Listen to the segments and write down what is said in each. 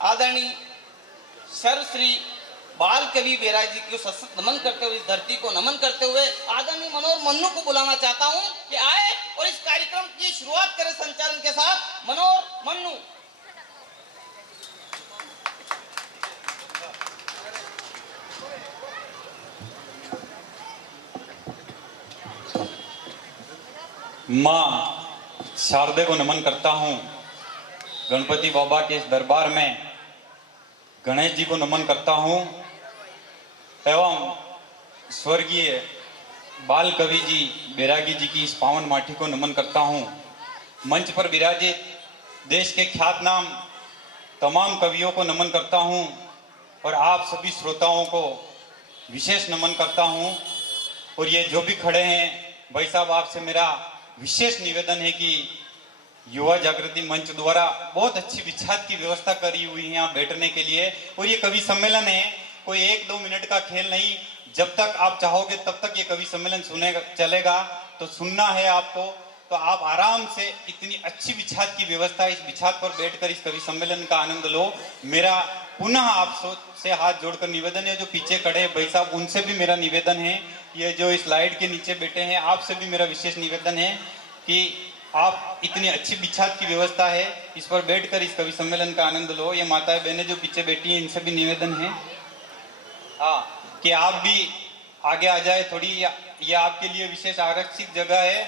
आदरणीय सर श्री बाल कवि बेरा जी को सशक्त नमन करते हुए, इस धरती को नमन करते हुए आदरणीय मनोहर मन्नू को बुलाना चाहता हूं कि आए और इस कार्यक्रम की शुरुआत करें संचालन के साथ। मनोहर मन्नू। माँ शारदे को नमन करता हूँ। गणपति बाबा के इस दरबार में गणेश जी को नमन करता हूँ एवं स्वर्गीय बाल कवि जी बैरागी जी की इस पावन माटी को नमन करता हूँ। मंच पर विराजित देश के ख्यातनाम तमाम कवियों को नमन करता हूँ और आप सभी श्रोताओं को विशेष नमन करता हूँ। और ये जो भी खड़े हैं भाई साहब, आपसे मेरा विशेष निवेदन है कि युवा जागृति मंच द्वारा बहुत अच्छी विचार की व्यवस्था करी हुई है यहाँ बैठने के लिए। और ये कवि सम्मेलन है, कोई 1-2 मिनट का खेल नहीं। जब तक आप चाहोगे तब तक ये कवि सम्मेलन सुनेगा चलेगा। तो सुनना है आपको तो आप आराम से, इतनी अच्छी विचार की व्यवस्था, इस विचार पर बैठकर इस कवि सम्मेलन का आनंद लो। मेरा पुनः आप से हाथ जोड़कर निवेदन है, जो पीछे खड़े भाई साहब उनसे भी मेरा निवेदन है, ये जो इस स्लाइड के नीचे बैठे हैं आपसे भी मेरा विशेष निवेदन है कि आप, इतनी अच्छी विचार की व्यवस्था है, इस पर बैठकर इस कवि सम्मेलन का आनंद लो। ये माताएं बहनें जो पीछे बैठी हैं इनसे भी निवेदन है कि आप भी आगे आ जाए थोड़ी। ये आपके लिए विशेष आरक्षित जगह है,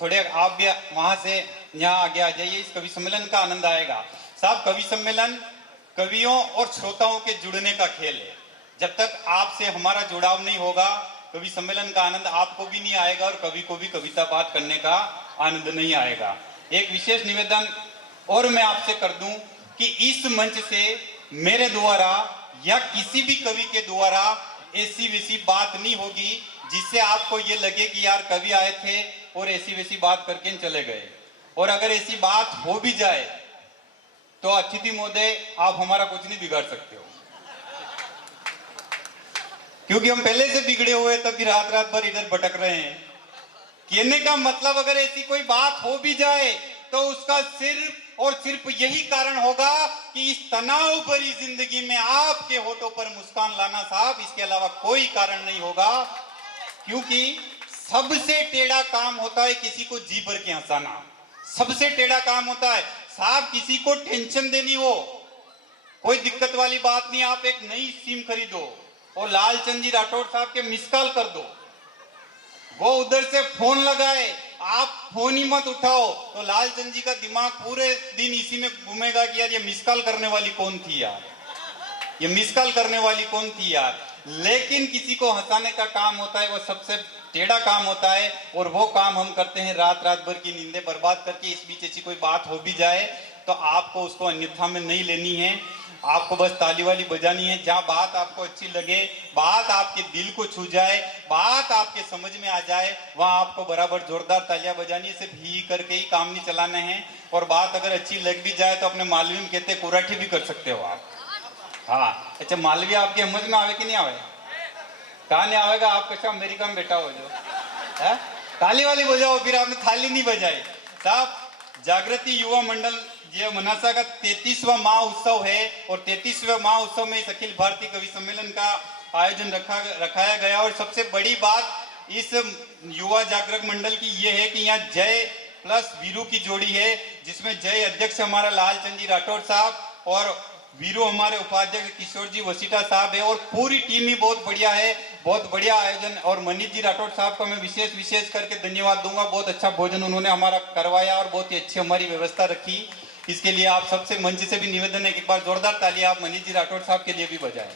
थोड़े आप भी वहां से यहाँ आगे आ जाइए, इस कवि सम्मेलन का आनंद आएगा। साहब, कवि सम्मेलन कवियों और श्रोताओं के जुड़ने का खेल है। जब तक आपसे हमारा जुड़ाव नहीं होगा कवि सम्मेलन का आनंद आपको भी नहीं आएगा और कवि को भी कविता पाठ करने का आनंद नहीं आएगा। एक विशेष निवेदन और मैं आपसे कर दूं कि इस मंच से मेरे द्वारा या किसी भी कवि के द्वारा ऐसी वैसी बात नहीं होगी जिससे आपको ये लगे कि यार कवि आए थे और ऐसी वैसी बात करके चले गए। और अगर ऐसी बात हो भी जाए तो अतिथि महोदय आप हमारा कुछ नहीं बिगाड़ सकते हो, क्योंकि हम पहले से बिगड़े हुए तभी रात रात भर इधर भटक रहे हैं। कहने का मतलब, अगर ऐसी कोई बात हो भी जाए तो उसका सिर्फ और सिर्फ यही कारण होगा कि इस तनाव भरी जिंदगी में आपके होठों पर मुस्कान लाना साहब, इसके अलावा कोई कारण नहीं होगा। क्योंकि सबसे टेढ़ा काम होता है किसी को जी भर के हंसाना, सबसे टेढ़ा काम होता है साहब किसी को टेंशन देनी हो। कोई दिक्कत वाली बात नहीं, आप एक नई सिम खरीदो और लालचंद जी राठौड़ साहब के मिस कॉल कर दो, वो उधर से फोन लगाए, आप फोन ही मत उठाओ तो लालचंद जी का दिमाग पूरे दिन इसी में घूमेगा कि यार ये मिस कॉल करने वाली कौन थी यार, ये मिस कॉल करने वाली कौन थी यार। लेकिन किसी को हंसाने का काम होता है वो सबसे टेढ़ा काम होता है, और वो काम हम करते हैं रात रात भर की नींदें बर्बाद करके। इस बीच ऐसी कोई बात हो भी जाए तो आपको उसको अन्यथा में नहीं लेनी है, आपको बस ताली वाली बजानी है। जहां बात आपको अच्छी लगे, बात आपके दिल को छू जाए, बात आपके समझ में आ जाए, वहां आपको बराबर जोरदार तालियां बजानी है। सिर्फ ही करके ही काम नहीं चलाना है। और बात अगर अच्छी लग भी जाए तो अपने मालवी में कहते कुराठी भी कर सकते हो आप। हाँ, अच्छा, मालवी आपके समझ में आवे कि नहीं आवे? कहा नहीं आवेगा, आप कैसे अमेरिका में बैठा हो जो है, ताली वाली बजाओ। फिर आपने थाली नहीं बजाई साहब। जागृति युवा मंडल ये मनासा का 33वां महाउत्सव है और 33वें महाउत्सव में इस अखिल भारतीय कवि सम्मेलन का आयोजन रखाया गया। और सबसे बड़ी बात इस युवा जागृत मंडल की ये है कि यहाँ जय प्लस वीरू की जोड़ी है, जिसमें जय अध्यक्ष हमारा लालचंद जी राठौड़ साहब और वीरू हमारे उपाध्यक्ष किशोर जी वसीटा साहब है। और पूरी टीम ही बहुत बढ़िया है, बहुत बढ़िया आयोजन। और मनीष जी राठौड़ साहब को मैं विशेष करके धन्यवाद दूंगा, बहुत अच्छा भोजन उन्होंने हमारा करवाया और बहुत ही अच्छी हमारी व्यवस्था रखी। इसके लिए आप सबसे मंच से भी निवेदन है कि एक बार जोरदार तालियां आप मनीष जी राठौड़ साहब के लिए भी बजाएं।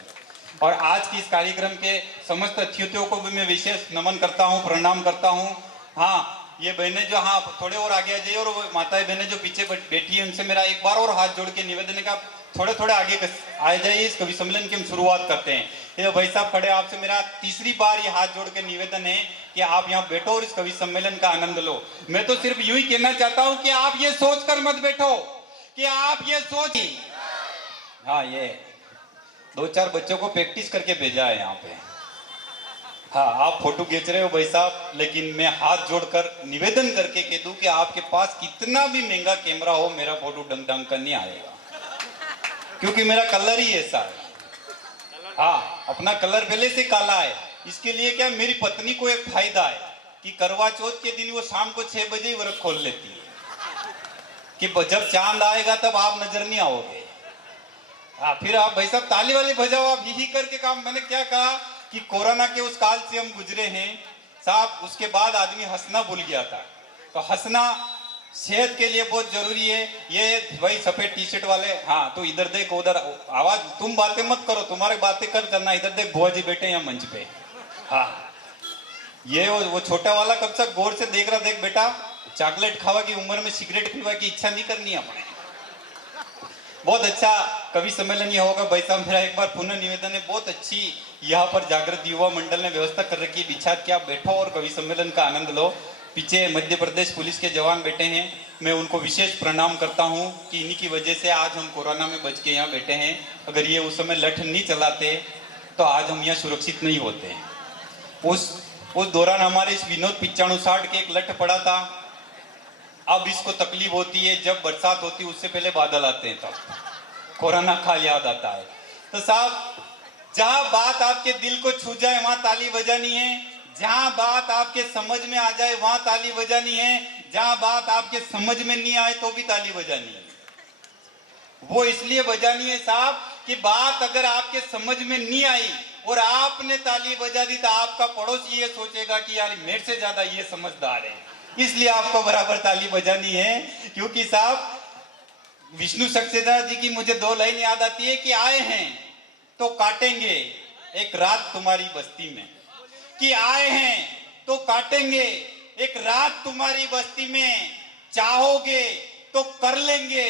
और आज की इस कार्यक्रम के समस्त अतिथियों को भी मैं विशेष नमन करता हूं, प्रणाम करता हूं। हाँ, ये बहनें जो, हाँ थोड़े और आगे आ जाइए, और वो माताएं बहनें जो पीछे बैठी है उनसे मेरा एक बार और हाथ जोड़ के निवेदन है कि थोड़े आगे आ जाइए। इस कवि सम्मेलन की हम शुरुआत करते हैं। ये भाई साहब खड़े, आपसे मेरा तीसरी बार ये हाथ जोड़ के निवेदन है कि आप यहाँ बैठो और इस कवि सम्मेलन का आनंद लो। मैं तो सिर्फ यूं ही कहना चाहता हूं कि आप ये सोचकर मत बैठो कि आप ये सोच, हाँ, ये 2-4 बच्चों को प्रैक्टिस करके भेजा है यहाँ पे। हाँ, आप फोटो खींच रहे हो भाई साहब, लेकिन मैं हाथ जोड़कर निवेदन करके कह दूं कि आपके पास कितना भी महंगा कैमरा हो, मेरा फोटो ढंग का नहीं आएगा। क्योंकि मेरा कलर ही ऐसा है। हाँ, अपना कलर पहले से काला है। इसके लिए क्या, मेरी पत्नी को एक फायदा है कि करवा चौथ के दिन वो शाम को 6 बजे ही व्रत खोल लेती है कि जब चांद आएगा तब आप नजर नहीं आओगे। हाँ, फिर आप भाई साहब ताली वाली बजाओ, आप यही करके काम। मैंने क्या कहा कि कोरोना के उस काल से हम गुजरे हैं साहब, उसके बाद आदमी हंसना भूल गया था। तो हंसना सेहत के लिए बहुत जरूरी है। ये भाई सफेद टी शर्ट वाले, हाँ तो इधर देख, उधर आवाज, तुम बातें मत करो, तुम्हारे बातें कर करना, इधर देख बुआ जी बैठे हैं मंच पे। हाँ, ये वो छोटा वाला कब तक गौर से देख रहा, देख बेटा, चॉकलेट खावा की उम्र में सिगरेट पीवा की इच्छा नहीं करनी अपने। बहुत अच्छा कवि सम्मेलन यह होगा भाई साहब। मेरा एक बार पुनः निवेदन है, बहुत अच्छी यहाँ पर जागृत युवा मंडल ने व्यवस्था कर रखी है बिछा के, आप बैठो और कवि सम्मेलन का आनंद लो। पीछे मध्य प्रदेश पुलिस के जवान बैठे हैं, मैं उनको विशेष प्रणाम करता हूं कि इन्हीं की वजह से आज हम कोरोना में बच के यहाँ बैठे हैं। अगर ये उस समय लठ नहीं चलाते तो आज हम यहाँ सुरक्षित नहीं होते। उस दौरान हमारे इस विनोद 9560 के एक लठ पड़ा था। अब इसको तकलीफ होती है जब बरसात होती है, उससे पहले बादल आते हैं, तब कोरोना का याद आता है। तो साहब, जहां बात आपके दिल को छू जाए वहां ताली बजानी है, जहां बात आपके समझ में आ जाए वहां ताली बजानी है, जहां बात आपके समझ में नहीं आए तो भी ताली बजानी है। वो इसलिए बजानी है साहब कि बात अगर आपके समझ में नहीं आई और आपने ताली बजा दी तो आपका पड़ोसी ये सोचेगा कि यार मेरे से ज्यादा ये समझदार है, इसलिए आपको बराबर ताली बजानी है। क्योंकि साहब विष्णु सक्सेना जी की मुझे 2 लाइन याद आती है कि आए हैं तो काटेंगे एक रात तुम्हारी बस्ती में, कि आए हैं तो काटेंगे एक रात तुम्हारी बस्ती में, चाहोगे तो कर लेंगे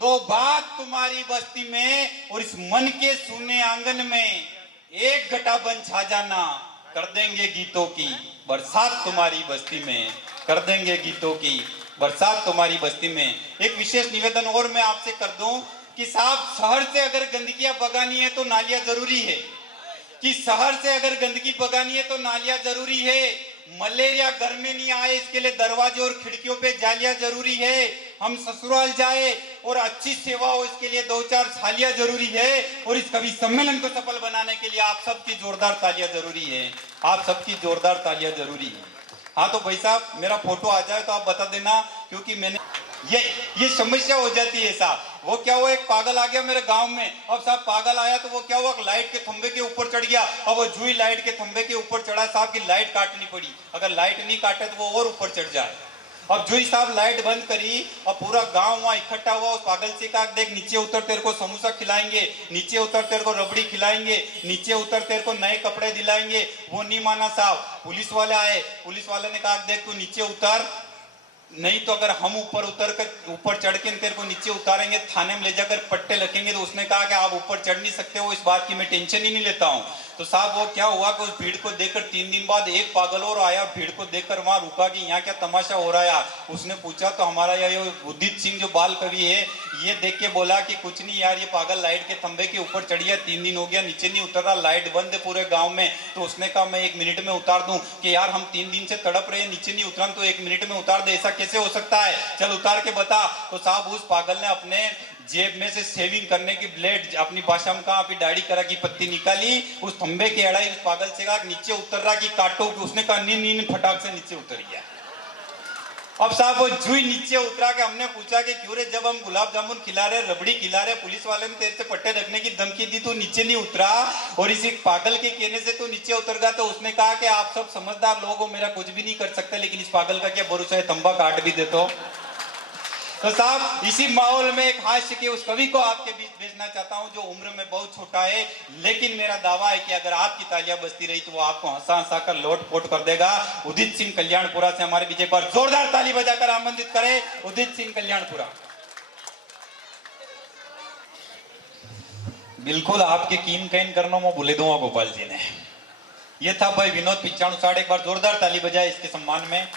2 बात तुम्हारी बस्ती में, और इस मन के सूने आंगन में एक घटा बन छा जाना, कर देंगे गीतों की बरसात तुम्हारी बस्ती में, कर देंगे गीतों की बरसात तुम्हारी बस्ती में। एक विशेष निवेदन और मैं आपसे कर दूं कि साहब, शहर से अगर गंदगियां भगानी है तो नालियां जरूरी है, कि शहर से अगर गंदगी भगानी है तो नालियां जरूरी है। मलेरिया घर में नहीं आए इसके लिए दरवाजे और खिड़कियों पे जालियां जरूरी है। हम ससुराल जाए और अच्छी सेवा हो इसके लिए 2-4 थालियां जरूरी है। और इस कवि सम्मेलन को सफल बनाने के लिए आप सबकी जोरदार तालियां जरूरी है, आप सबकी जोरदार तालियां जरूरी है। हाँ तो भाई साहब, मेरा फोटो आ जाए तो आप बता देना, क्योंकि मैंने ये समस्या हो जाती है साहब। वो क्या हुआ, एक पागल आ गया मेरे गांव में। अब साहब पागल आया तो वो क्या हुआ, लाइट के खंबे के ऊपर चढ़ गया। अब वो जुई लाइट के खंबे के ऊपर चढ़ा साहब की लाइट काटनी पड़ी। अगर लाइट नहीं काटे तो वो और ऊपर चढ़ जाए। अब जुई साहब लाइट बंद करी और पूरा गांव वहां इकट्ठा हुआ। उस पागल से कहा, देख नीचे उतर, तेरे को समोसा खिलाएंगे, नीचे उतर तेरे को रबड़ी खिलाएंगे, नीचे उतर तेरे को नए कपड़े दिलाएंगे। वो नहीं माना साहब। पुलिस वाले आए, पुलिस वाले ने कहा, देख तू नीचे उतर, नहीं तो अगर हम ऊपर चढ़ के तेरे को नीचे उतारेंगे, थाने में ले जाकर पट्टे लगेंगे। तो उसने कहा कि आप ऊपर चढ़ नहीं सकते हो, इस बात की मैं टेंशन ही नहीं लेता हूँ। तो साहब वो क्या हुआ कि उस भीड़ को देखकर 3 दिन बाद एक पागल और आया, भीड़ को देखकर वहां रुका कि यहाँ क्या तमाशा हो रहा है। उसने पूछा तो हमारा ये उदित सिंह जो बाल कवि है, ये देख के बोला कि कुछ नहीं यार, ये पागल लाइट के खंबे के ऊपर चढ़ गया, 3 दिन हो गया नीचे नहीं उतर रहा, लाइट बंद है पूरे गाँव में। तो उसने कहा मैं 1 मिनट में उतार दूं। कि यार हम 3 दिन से तड़प रहे हैं, नीचे नहीं उतरा, तो 1 मिनट में उतार दे, ऐसा कैसे हो सकता है, चल उतार के बता। तो साहब उस पागल ने अपने जेब में से सेविंग करने की ब्लेड, अपनी भाषा में कहा, अपनी दाढ़ी करा की पत्ती निकाली, उस खंबे की अड़ाई उस पागल से कहा नीचे उतर रहा कि काटो। कि उसने कहा नीन फटाक से नीचे उतर गया। अब साहब वो जुई नीचे उतरा के हमने पूछा कि क्यों रे, जब हम गुलाब जामुन खिला रहे, रबड़ी खिला रहे, पुलिस वाले ने तेरे से पट्टे रखने की धमकी दी, तो नीचे नहीं उतरा और इस एक पागल के कहने से तो नीचे उतर गया। तो उसने कहा कि आप सब समझदार लोग हो, मेरा कुछ भी नहीं कर सकते, लेकिन इस पागल का क्या भरोसा है, तंबा काट भी देते हो। तो साहब इसी माहौल में एक हास्य के उस कवि को आपके बीच भेजना चाहता हूं, जो उम्र में बहुत छोटा है, लेकिन मेरा दावा है कि अगर आपकी तालियां बजती रही तो वो आपको हंसा हंसा कर लोट पोट कर देगा। उदित सिंह कल्याणपुरा से हमारे बीच एक बार जोरदार ताली बजाकर आमंत्रित करें उदित सिंह कल्याणपुरा। बिल्कुल आपके कीन कैन करना मैं भूले दूंगा गोपाल जी ने। ये था भाई विनोद 9560, एक बार जोरदार ताली बजाए इसके सम्मान में।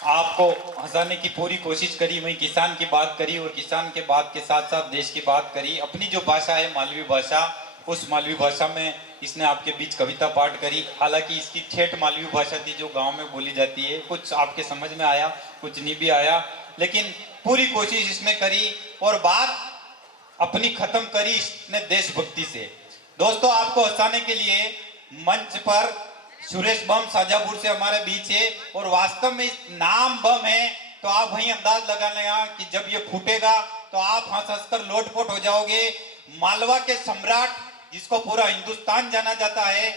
आपको हंसाने की पूरी कोशिश करी, वही किसान की बात करी और किसान के बात के साथ साथ देश की बात करी। अपनी जो भाषा है मालवी भाषा, उस मालवी भाषा में इसने आपके बीच कविता पाठ करी। हालांकि इसकी ठेठ मालवी भाषा थी जो गांव में बोली जाती है, कुछ आपके समझ में आया कुछ नहीं भी आया, लेकिन पूरी कोशिश इसने करी। और बात अपनी खत्म करी इसने देशभक्ति से। दोस्तों, आपको हंसाने के लिए मंच पर सुरेश बम शाजापुर से हमारे बीच है, और वास्तव में इस नाम बम है तो आप वही अंदाज लगा लें कि जब ये फूटेगा तो आप हंस हंसकर लोटपोट हो जाओगे। मालवा के सम्राट जिसको पूरा हिंदुस्तान जाना जाता है,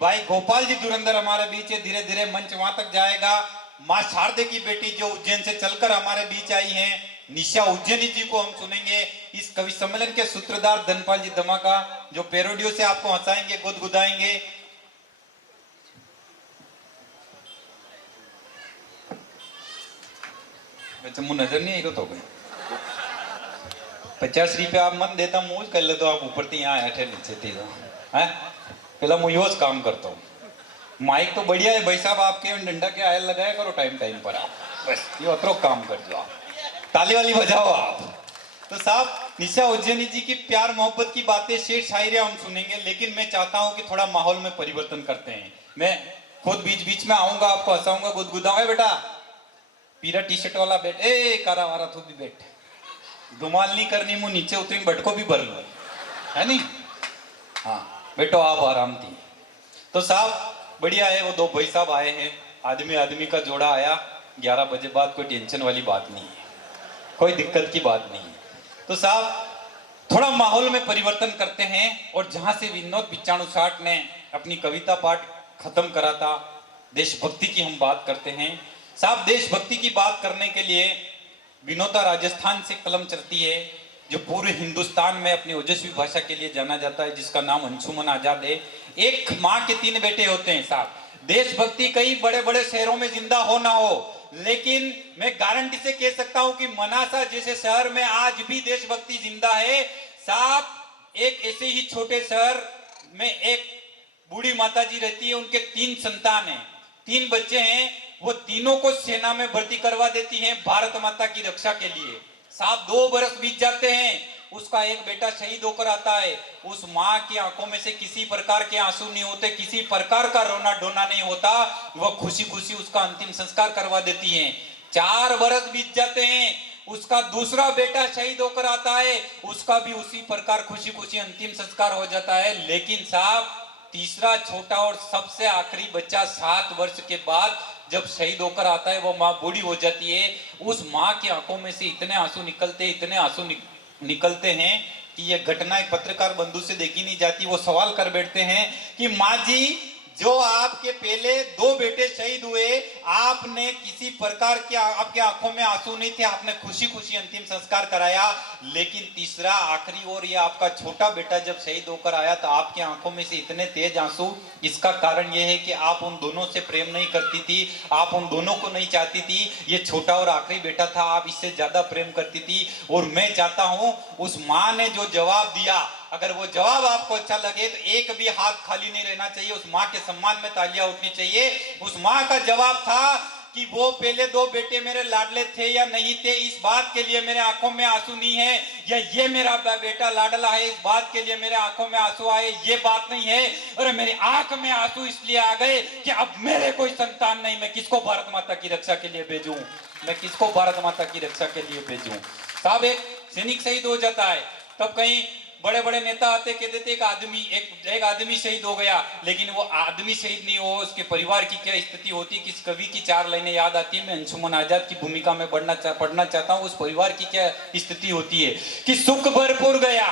भाई गोपाल जी धुरंधर हमारे बीच है। धीरे धीरे मंच वहां तक जाएगा। मां शारदे की बेटी जो उज्जैन से चलकर हमारे बीच आई हैं, निशा उज्जैनी जी को हम सुनेंगे। इस कवि सम्मेलन के सूत्रधार धनपाल जी धमाका जो पैरोडियो से आपको हंसाएंगे, गुदगुदाएंगे। वैसे मुझे नजर नहीं आई तो 50 रुपया आप मत देता, मुझ कर ले तो आप ऊपर थी यहाँ बैठे नीचे थी तो है पहला मुझे योज काम करता हूँ। माइक तो बढ़िया है भाई साहब आपके, डंडा के आयल लगाया करो टाइम टाइम पर आप, बस ये अतरो काम कर दो आप, ताली वाली बजाओ आप। तो साहब निशा उज्जैनी जी की प्यार मोहब्बत की बातें, शेर शायरी हम सुनेंगे, लेकिन मैं चाहता हूं कि थोड़ा माहौल में परिवर्तन करते हैं। मैं खुद बीच बीच में आऊंगा, आपको हंसाऊंगा, गुदगुदाऊंगा। बेटा पीरा टी शर्ट वाला बैठ, ए कारा वारा तू भी बैठ, धुमाल नहीं करनी, मुंह नीचे उतरी बटको भी भर लो, है नहीं? हाँ बेटो आप आराम थी। तो साहब बढ़िया है, वो दो भाई साहब आए हैं, आदमी आदमी का जोड़ा आया, 11 बजे बाद कोई टेंशन वाली बात नहीं है, कोई दिक्कत की बात नहीं है। तो साहब थोड़ा माहौल में परिवर्तन करते हैं, और जहां से विनोद पिचाणु साठ ने अपनी कविता पाठ खत्म करा था, देशभक्ति की हम बात करते हैं। साहब देशभक्ति की बात करने के लिए विनोदा राजस्थान से कलम चलती है, जो पूरे हिंदुस्तान में अपनी ओजस्वी भाषा के लिए जाना जाता है, जिसका नाम अंशुमन आजाद है। एक माँ के 3 बेटे होते हैं साहब। देशभक्ति कई बड़े बड़े शहरों में जिंदा हो ना हो, लेकिन मैं गारंटी से कह सकता हूं कि मनासा जैसे शहर में आज भी देशभक्ति जिंदा है साहब। एक ऐसे ही छोटे शहर में एक बूढ़ी माता जी रहती है, उनके 3 संतान हैं, 3 बच्चे हैं, वो तीनों को सेना में भर्ती करवा देती हैं भारत माता की रक्षा के लिए। साहब 2 बरस बीत जाते हैं, उसका एक बेटा शहीद होकर आता है। उस माँ की आंखों में से किसी प्रकार के आंसू नहीं होते, किसी प्रकार का रोना ढोना नहीं होता, वह खुशी खुशी उसका अंतिम संस्कार करवा देती हैं। 4 बरस बीत जाते हैं, उसका दूसरा बेटा शहीद होकर आता है, उसका भी उसी प्रकार खुशी खुशी अंतिम संस्कार हो जाता है। लेकिन साहब तीसरा छोटा और सबसे आखिरी बच्चा 7 वर्ष के बाद जब शहीद होकर आता है, वो माँ बूढ़ी हो जाती है। उस माँ की आंखों में से इतने आंसू निकलते, इतने आंसू निकलते हैं कि ये घटना एक पत्रकार बंधु से देखी नहीं जाती। वो सवाल कर बैठते हैं कि माँ जी, जो आपके पहले 2 बेटे शहीद हुए, आपने किसी प्रकार के आपके आंखों में आंसू नहीं थे, आपने खुशी खुशी अंतिम संस्कार कराया। लेकिन तीसरा आखिरी और ये आपका छोटा बेटा जब शहीद होकर आया तो आपकी आंखों में से इतने तेज आंसू। इसका कारण यह है कि आप उन दोनों से प्रेम नहीं करती थी, आप उन दोनों को नहीं चाहती थी। ये छोटा और आखिरी बेटा था, आप इससे ज्यादा प्रेम करती थी। और मैं चाहता हूं उस माँ ने जो जवाब दिया, अगर वो जवाब आपको अच्छा लगे तो एक भी हाथ खाली नहीं रहना चाहिए, उस माँ के सम्मान में तालियां उठनी चाहिए। उस माँ का जवाब था कि वो पहले 2 बेटे मेरे लाडले थे या नहीं थे, इस बात के लिए मेरे आंखों में आंसू नहीं है, या ये मेरा बेटा लाडला है इस बात के लिए मेरे आंखों में आंसू आए, ये बात नहीं है। और मेरी आंख में आंसू इसलिए आ गए कि अब मेरे कोई संतान नहीं, मैं किसको भारत माता की रक्षा के लिए भेजूं, मैं किसको भारत माता की रक्षा के लिए भेजूं। साहब एक सैनिक शहीद हो जाता है, तब कहीं बड़े बड़े नेता आते, कह देते एक आदमी शहीद हो गया, लेकिन वो आदमी शहीद नहीं हो, उसके परिवार की क्या स्थिति होती है। किस कवि की 4 लाइनें याद आती है, मैं अंशुमन आजाद की भूमिका में पढ़ना चाहता हूँ। उस परिवार की क्या स्थिति होती है कि सुख भरपूर गया,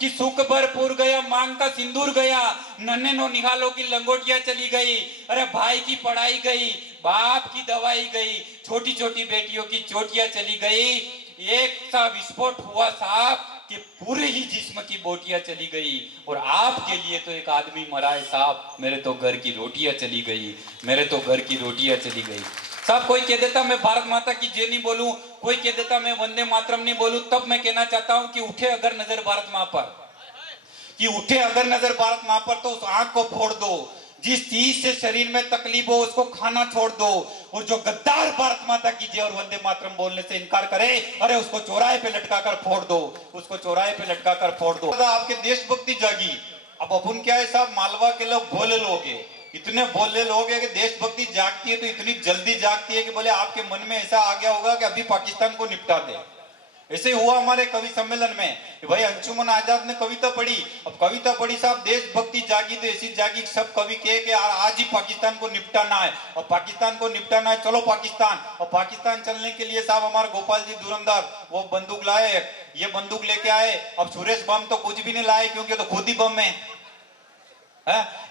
कि सुख भरपूर गया, मांग का सिंदूर गया, नन्हे नो निहालों की लंगोटियां चली गई, अरे भाई की पढ़ाई गई, बाप की दवाई गई, छोटी छोटी बेटियों की चोटियां चली गई। एक सा विस्फोट हुआ साहब कि पूरे ही जिस्म की बोटियां चली गई। और आपके लिए तो एक आदमी मरा है साहब, मेरे तो घर की रोटियां चली गई, मेरे तो घर की रोटियां चली गई। साहब कोई कह देता मैं भारत माता की जय नहीं बोलूं, कोई कह देता मैं वंदे मातरम नहीं बोलूं, तब मैं कहना चाहता हूं कि उठे अगर नजर भारत मां पर, कि उठे अगर नजर भारत मां पर, तो उस आंख को फोड़ दो। जिस चीज से शरीर में तकलीफ हो उसको खाना छोड़ दो। और जो गद्दार भारत माता की जय और वंदे मातरम बोलने से इनकार करे, अरे उसको चौराहे पे लटकाकर फोड़ दो, उसको चौराहे पे लटकाकर फोड़ दो। आपके देशभक्ति जागी। अब अपन क्या है साहब, मालवा के लोग भोले लोग हैं, इतने भोले लोग हैं कि देशभक्ति जागती है तो इतनी जल्दी जागती है कि बोले आपके मन में ऐसा आ गया होगा कि अभी पाकिस्तान को निपटा दे। ऐसे हुआ हमारे कवि सम्मेलन में कि भाई अंशुमन आजाद ने कविता पढ़ी। अब कविता पढ़ी साहब, देशभक्ति जागी तो ऐसी जागी कि सब कवि कहे कि आज ही पाकिस्तान को निपटाना है, और पाकिस्तान को निपटाना है, चलो पाकिस्तान। और पाकिस्तान चलने के लिए साहब हमारे गोपाल जी धुरंधर वो बंदूक लाए, ये बंदूक लेके आए। अब सुरेश बम तो कुछ भी नहीं लाए क्योंकि तो खुद ही बम है।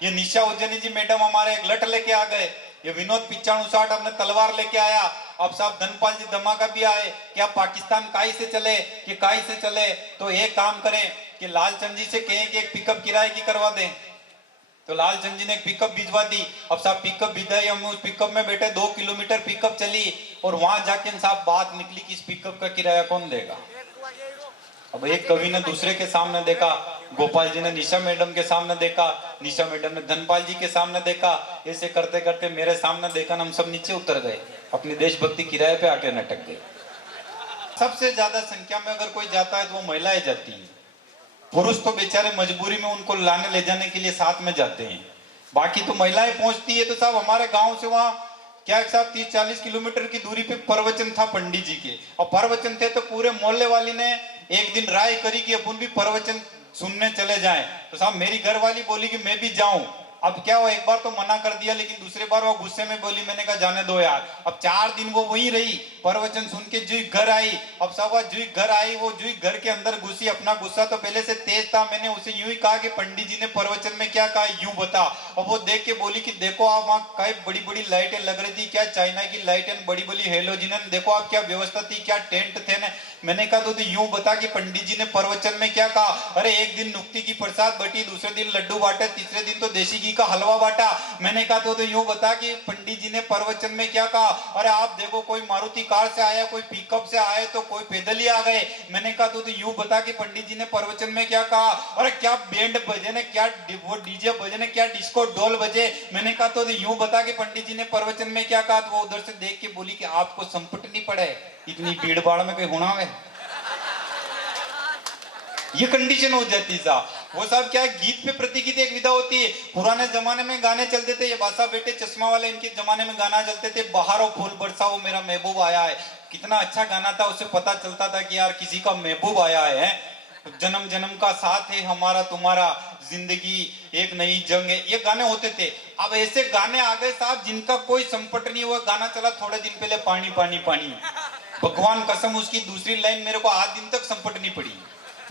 ये निशा उज्जैनी जी मैडम हमारे एक लठ लेके आ गए। ये विनोद पिचाणु साठ अपने तलवार लेके आया। अब साहब धनपाल जी धमाका भी आए कि आप पाकिस्तान काई से चले कि काई से चले, तो एक काम करें कि लालचंद जी से कहें कि एक पिकअप किराए की करवा दें। तो लालचंद जी ने एक पिकअप भिजवा दी। अब साहब पिकअप भिजवाई, हम उस पिकअप में बैठे, 2 किलोमीटर पिकअप चली और वहां जाके साहब बात निकली कि इस पिकअप का किराया कौन देगा। अब एक कवि ने दूसरे के सामने देखा, गोपाल जी ने निशा मैडम के सामने देखा, निशा मैडम ने धनपाल जी के सामने देखा, ऐसे करते करते मेरे सामने देखा, हम सब नीचे उतर गए, अपनी देशभक्ति किराए पे आके नटक गए। सबसे ज्यादा संख्या में अगर कोई जाता है तो वो महिलाएं जाती है। पुरुष तो बेचारे मजबूरी में उनको लाने ले जाने के लिए साथ में जाते हैं, बाकी तो महिलाएं पहुंचती है। तो साहब हमारे गांव से वहां क्या साहब 30-40 किलोमीटर की दूरी पे प्रवचन था पंडित जी के, और प्रवचन थे तो पूरे मोहल्ले वाली ने एक दिन राय करी कि अपन भी प्रवचन सुनने चले जाएं। तो साहब मेरी घरवाली बोली कि मैं भी जाऊं। अब क्या हुआ, एक बार तो मना कर दिया, लेकिन दूसरे बार वो गुस्से में बोली, मैंने कहा जाने दो यार। अब 4 दिन वो वहीं रही, प्रवचन सुन के जुई घर आई। अब साहब जुई घर आई, वो जुई घर के अंदर घुसी, अपना गुस्सा तो पहले से तेज था। मैंने उसे यूं ही कहा कि पंडित जी ने प्रवचन में क्या कहा यूं बता। अब वो देख के बोली कि देखो आप वहाँ कई बड़ी बड़ी लाइटें लग रही थी, क्या चाइना की लाइटें, बड़ी बड़ी हेलोजिन, देखो आप क्या व्यवस्था थी, क्या टेंट थे ना। मैंने कहा तो यूं बता कि पंडित जी ने प्रवचन में क्या कहा। अरे एक दिन नुक्ति की प्रसाद बटी, दूसरे दिन लड्डू बांटे, तीसरे दिन तो देसी घी का हलवा बांटा। मैंने कहा तो यूं बता कि पंडित जी ने प्रवचन में क्या कहा। अरे आप देखो कोई मारुति कार से आया, कोई पिकअप से आए, तो कोई पैदल ही आ गए। मैंने कहा तो यूं बता कि पंडित जी ने प्रवचन में क्या कहा। अरे क्या बैंड बजे ने, क्या वो डीजे बजे ने, क्या डिस्को ढोल बजे। मैंने कहा तो यूं बता कि पंडित जी ने प्रवचन में क्या कहा। तो वो उधर से देख के बोली कि आपको संपट नहीं पड़े, इतनी भीड़ भाड़ में कोई होना है। ये कंडीशन हो जाती साहब। वो साहब क्या गीत पे प्रतिगीत एक विधा होती है। पुराने जमाने में गाने चलते थे, ये बासा बेटे चश्मा वाले, इनके जमाने में गाना चलते थे, बहारों फूल बरसाओ मेरा महबूब आया है। कितना अच्छा गाना था, उससे पता चलता था कि यार किसी का महबूब आया है। जन्म जन्म का साथ है हमारा तुम्हारा, जिंदगी एक नई जंग है, ये गाने होते थे। अब ऐसे गाने आ गए साहब जिनका कोई संपट नहीं हुआ। गाना चला थोड़े दिन पहले, पानी पानी पानी, भगवान कसम उसकी दूसरी लाइन मेरे को आज दिन तक संपट नहीं पड़ी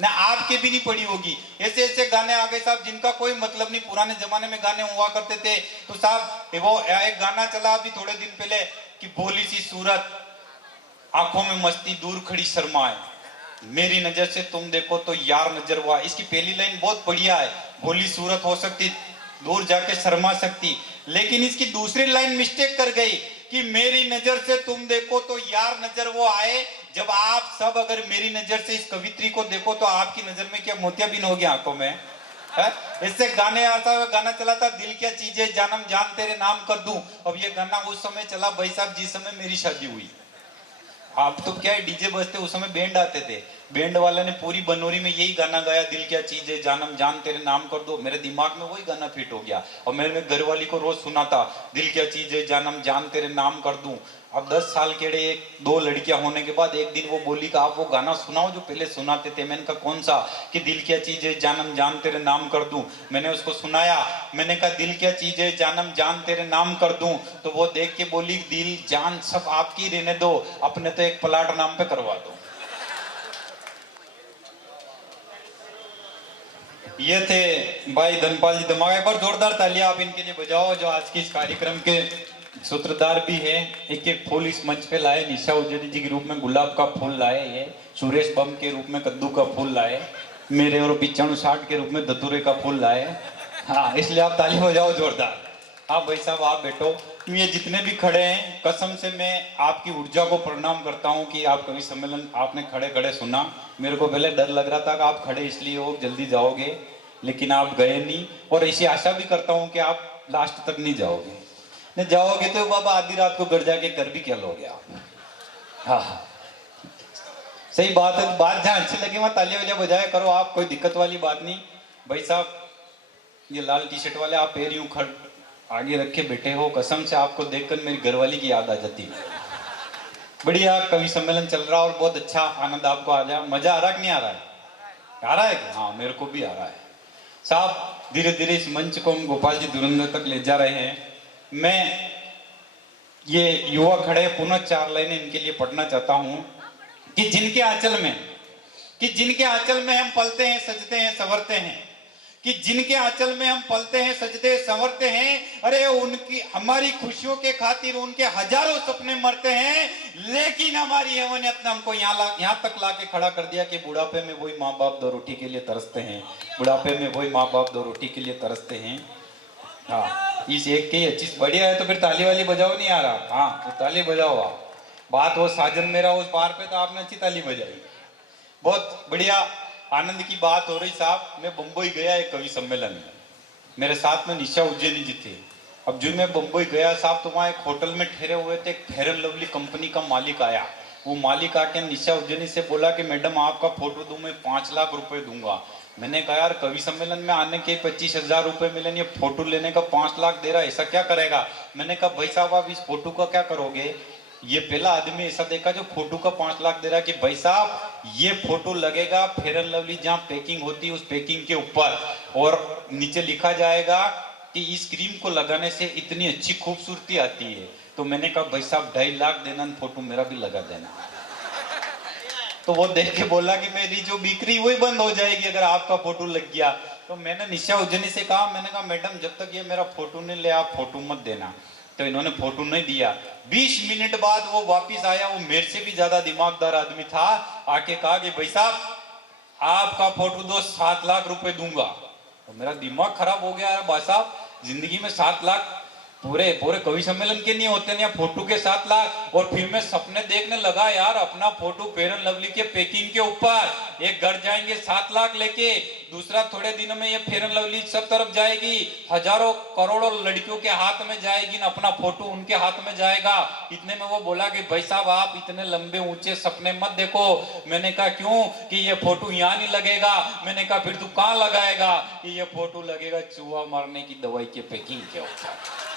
ना, आपके भी नहीं पड़ी होगी। ऐसे ऐसे गाने आ गए साहब जिनका कोई मतलब नहीं। पुराने जमाने में गाने हुआ करते थे। तो साहब वो एक गाना चला अभी थोड़े दिन पहले कि भोली सी सूरत, आंखों में मस्ती, दूर खड़ी शर्माए, मेरी नजर से तुम देखो तो यार नजर हुआ। इसकी पहली लाइन बहुत बढ़िया है, भोली सूरत हो सकती, दूर जाके शर्मा सकती, लेकिन इसकी दूसरी लाइन मिस्टेक कर गई कि मेरी नजर से तुम देखो तो यार नजर वो आए। जब आप सब अगर मेरी नजर से इस कवित्री को देखो तो आपकी नजर में क्या मोतियाबिंद हो गया आंखों में। इससे गाने आता हुआ गाना चला था, दिल क्या चीज है जानम जान तेरे नाम कर दूं। अब ये गाना उस समय चला भाई साहब जिस समय मेरी शादी हुई। अब तो क्या है, डीजे बजते, उस समय बैंड आते थे, बैंड वाले ने पूरी बनोरी में यही गाना गाया, दिल क्या चीज है जानम जान तेरे नाम कर दो। मेरे दिमाग में वही गाना फिट हो गया और मैंने घर वाली को रोज सुना था, दिल क्या चीज है जानम जान तेरे नाम कर दूं। अब 10 साल के 2 लड़कियां होने के बाद एक दिन वो बोली कि आप वो गाना सुनाओ जो पहले सुनाते थे। मैंने कहा कौन सा, कि दिल क्या चीज है जानम जान तेरे नाम कर दूं। मैंने उसको सुनाया, मैंने कहा दिल क्या चीज है जानम जान तेरे नाम कर दूं। तो वो देख के बोली दिल जान सब आपकी रहने दो, अपने तो एक प्लाट नाम पे करवा दो। ये थे भाई धनपाल जी धमाका। एक बार जोरदार तालियां आप इनके लिए बजाओ जो आज के इस कार्यक्रम के सूत्रधार भी है। एक एक फूल इस मंच पे लाए, निशा उज्जैनी जी के रूप में गुलाब का फूल लाए, ये सुरेश बम के रूप में कद्दू का फूल लाए, मेरे और पिचाणु साठ के रूप में धतूरे का फूल लाए। हाँ, इसलिए आप ताली बजाओ जोरदार। हाँ भाई साहब आप बैठो। ये जितने भी खड़े हैं, कसम से मैं आपकी ऊर्जा को प्रणाम करता हूँ कि आप कवि सम्मेलन आपने खड़े खड़े सुना। मेरे को पहले डर लग रहा था कि आप खड़े इसलिए हो जल्दी जाओगे, लेकिन आप गए नहीं, और ऐसी आशा भी करता हूँ कि आप लास्ट तक नहीं जाओगे। नहीं जाओगे तो बाबा आधी रात को घर जाके कर भी क्या लोगे आप। हाँ सही बात है, बात जहाँ अच्छी लगे वहाँ तालियां वालियां बजाया करो आप, कोई दिक्कत वाली बात नहीं। भाई साहब ये लाल टी शर्ट वाले, आप पैर यूं खड़ आगे रख के बैठे हो, कसम से आपको देखकर मेरी घरवाली की याद आ जाती है। बढ़िया कवि सम्मेलन चल रहा और बहुत अच्छा आनंद आपको आ जाए, मजा आ रहा कि नहीं आ रहा है? आ रहा है कि? हाँ मेरे को भी आ रहा है साहब। धीरे धीरे इस मंच को हम गोपाल जी धुरंधर तक ले जा रहे हैं। मैं ये युवा खड़े पुनः 4 लाइनें इनके लिए पढ़ना चाहता हूं कि जिनके आंचल में हम पलते हैं, सजते हैं, संवरते हैं, कि जिनके आंचल में हम पलते हैं, सजते संवरते हैं, अरे उनकी हमारी खुशियों के खातिर उनके हजारों सपने मरते हैं, लेकिन हमारी यौवनियत ने हमको यहाँ तक लाके खड़ा कर दिया कि बुढ़ापे में वही माँ बाप 2 रोटी के लिए तरसते हैं, बुढ़ापे में वही माँ बाप 2 रोटी के लिए तरसते हैं। हाँ इस एक के अच्छी बढ़िया है तो फिर ताली वाली बजाओ, नहीं आ रहा? हाँ तो ताली बजाओ आप। बात वो साजन मेरा उस बार पे तो आपने अच्छी ताली बजाई, बहुत बढ़िया आनंद की बात हो रही साहब। मैं बंबई गया एक कवि सम्मेलन में, मेरे साथ में निशा उज्जैनी जी थे। अब जो मैं बंबई गया साहब तो वहाँ एक होटल में ठहरे हुए थे, एक फेयर एंड लवली कंपनी का मालिक आया। वो मालिक आके निशा उज्जैनी से बोला कि मैडम आपका फोटो दूं, मैं 5 लाख रुपए दूंगा। मैंने कहा यार कवि सम्मेलन में आने के 25,000 रुपए मिले, ये फोटो लेने का 5 लाख दे रहा है, ऐसा क्या करेगा? मैंने कहा भाई साहब आप इस फोटो का क्या करोगे? ये पहला आदमी ऐसा देखा जो फोटो का 5 लाख दे रहा है कि भाई साहब ये फोटो लगेगा फेयर एंड लवली जहां पैकिंग होती है उस पैकिंग के ऊपर, और नीचे लिखा जाएगा कि इस क्रीम को लगाने से इतनी अच्छी खूबसूरती आती है। तो मैंने कहा भाई साहब 2.5 लाख देना, फोटो मेरा भी लगा देना। तो वो देख के बोला कि मेरी जो बिक्री वही बंद हो जाएगी अगर आपका फोटो लग गया। तो मैंने निशा उज्जैनी से कहा, मैंने कहा मैडम जब तक ये मेरा फोटो नहीं ले आप फोटो मत देना। तो इन्होंने फोटो नहीं दिया। 20 मिनट बाद वो वापिस आया, वो मेरे से भी ज्यादा दिमागदार आदमी था। आके कहा कि भाई साहब आपका फोटो दो, 7 लाख रुपए दूंगा। तो मेरा दिमाग खराब हो गया, भाई साहब जिंदगी में 7 लाख पूरे कवि सम्मेलन के नहीं होते ना, फोटो के 7 लाख। और फिर मैं सपने देखने लगा यार अपना फोटो फेयर एंड लवली के पैकिंग के ऊपर, एक घर जाएंगे 7 लाख लेके, दूसरा थोड़े दिनों में ये फेयर एंड लवली सब तरफ जाएगी, हजारों करोड़ों लड़कियों के हाथ में जाएगी ना, अपना फोटो उनके हाथ में जाएगा। इतने में वो बोला कि भाई साहब आप इतने लंबे ऊंचे सपने मत देखो। मैंने कहा क्यों? कि ये फोटो यहाँ नहीं लगेगा। मैंने कहा फिर तू कहाँ लगाएगा? कि ये फोटो लगेगा चूहा मारने की दवाई के पैकिंग के ऊपर।